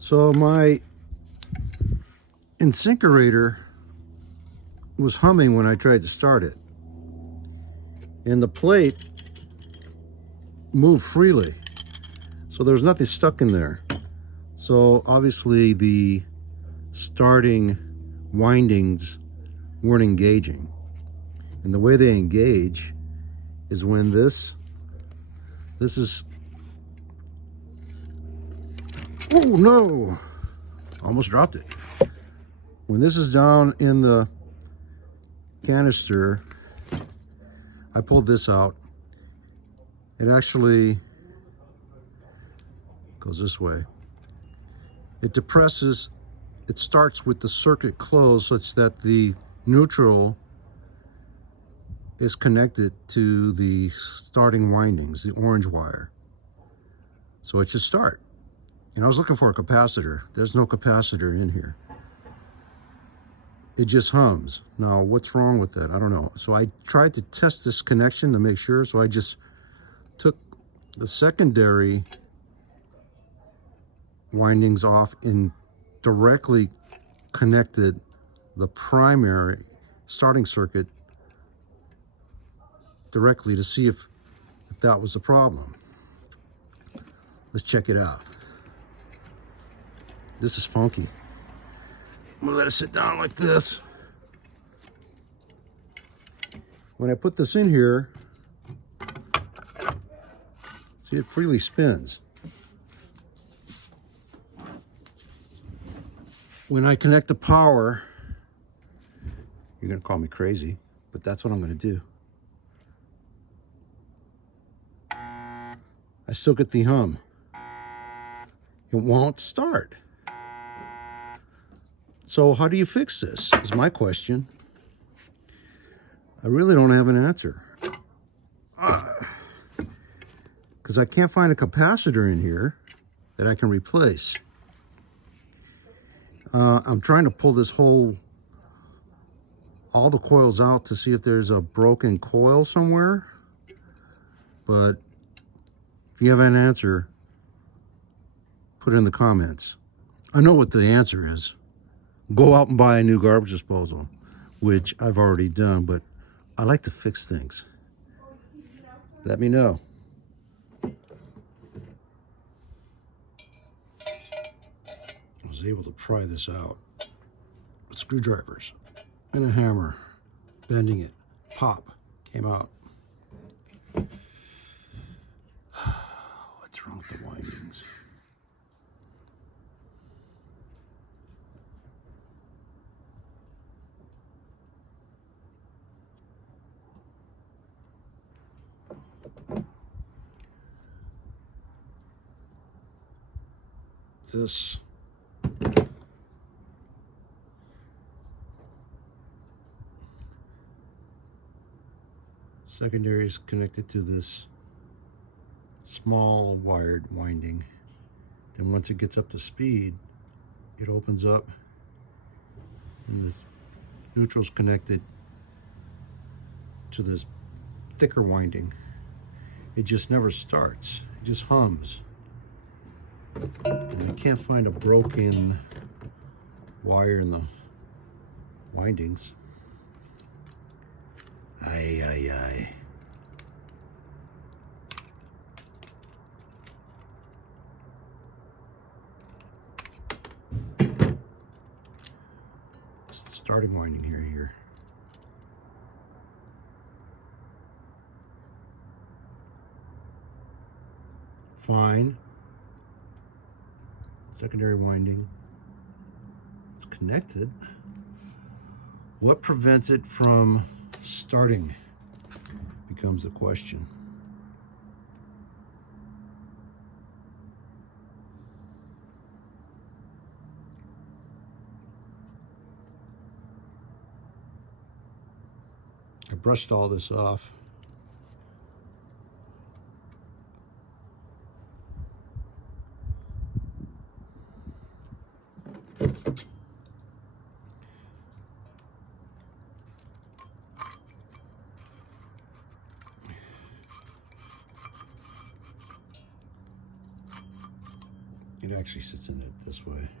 So my Insinkerator was humming when I tried to start it, and the plate moved freely, so there was nothing stuck in there. So obviously the starting windings weren't engaging, and the way they engage is when this is, oh no, almost dropped it. When this is down in the canister, I pulled this out. It actually goes this way. It depresses, it starts with the circuit closed such that the neutral is connected to the starting windings, the orange wire. So it should start. And I was looking for a capacitor. There's no capacitor in here. It just hums. Now, what's wrong with that? I don't know. So I tried to test this connection to make sure. So I just took the secondary windings off and directly connected the primary starting circuit directly to see if that was the problem. Let's check it out. This is funky. I'm gonna let it sit down like this. When I put this in here, see, it freely spins. When I connect the power, you're gonna call me crazy, but that's what I'm gonna do. I still get the hum. It won't start. So how do you fix this, is my question. I really don't have an answer. Because I can't find a capacitor in here that I can replace. I'm trying to pull this all the coils out to see if there's a broken coil somewhere. But if you have an answer, put it in the comments. I know what the answer is. Go out and buy a new garbage disposal, which I've already done, but I like to fix things. Let me know. I was able to pry this out with screwdrivers and a hammer, bending it. Pop, came out. What's wrong with the windings? This secondary is connected to this small wired winding. Then once it gets up to speed, it opens up and this neutral is connected to this thicker winding. It just never starts. It just hums. And I can't find a broken wire in the windings. Ay, ay, ay. Starting winding here. Fine. Secondary winding. It's connected. What prevents it from starting becomes the question. I brushed all this off. It actually sits in it this way.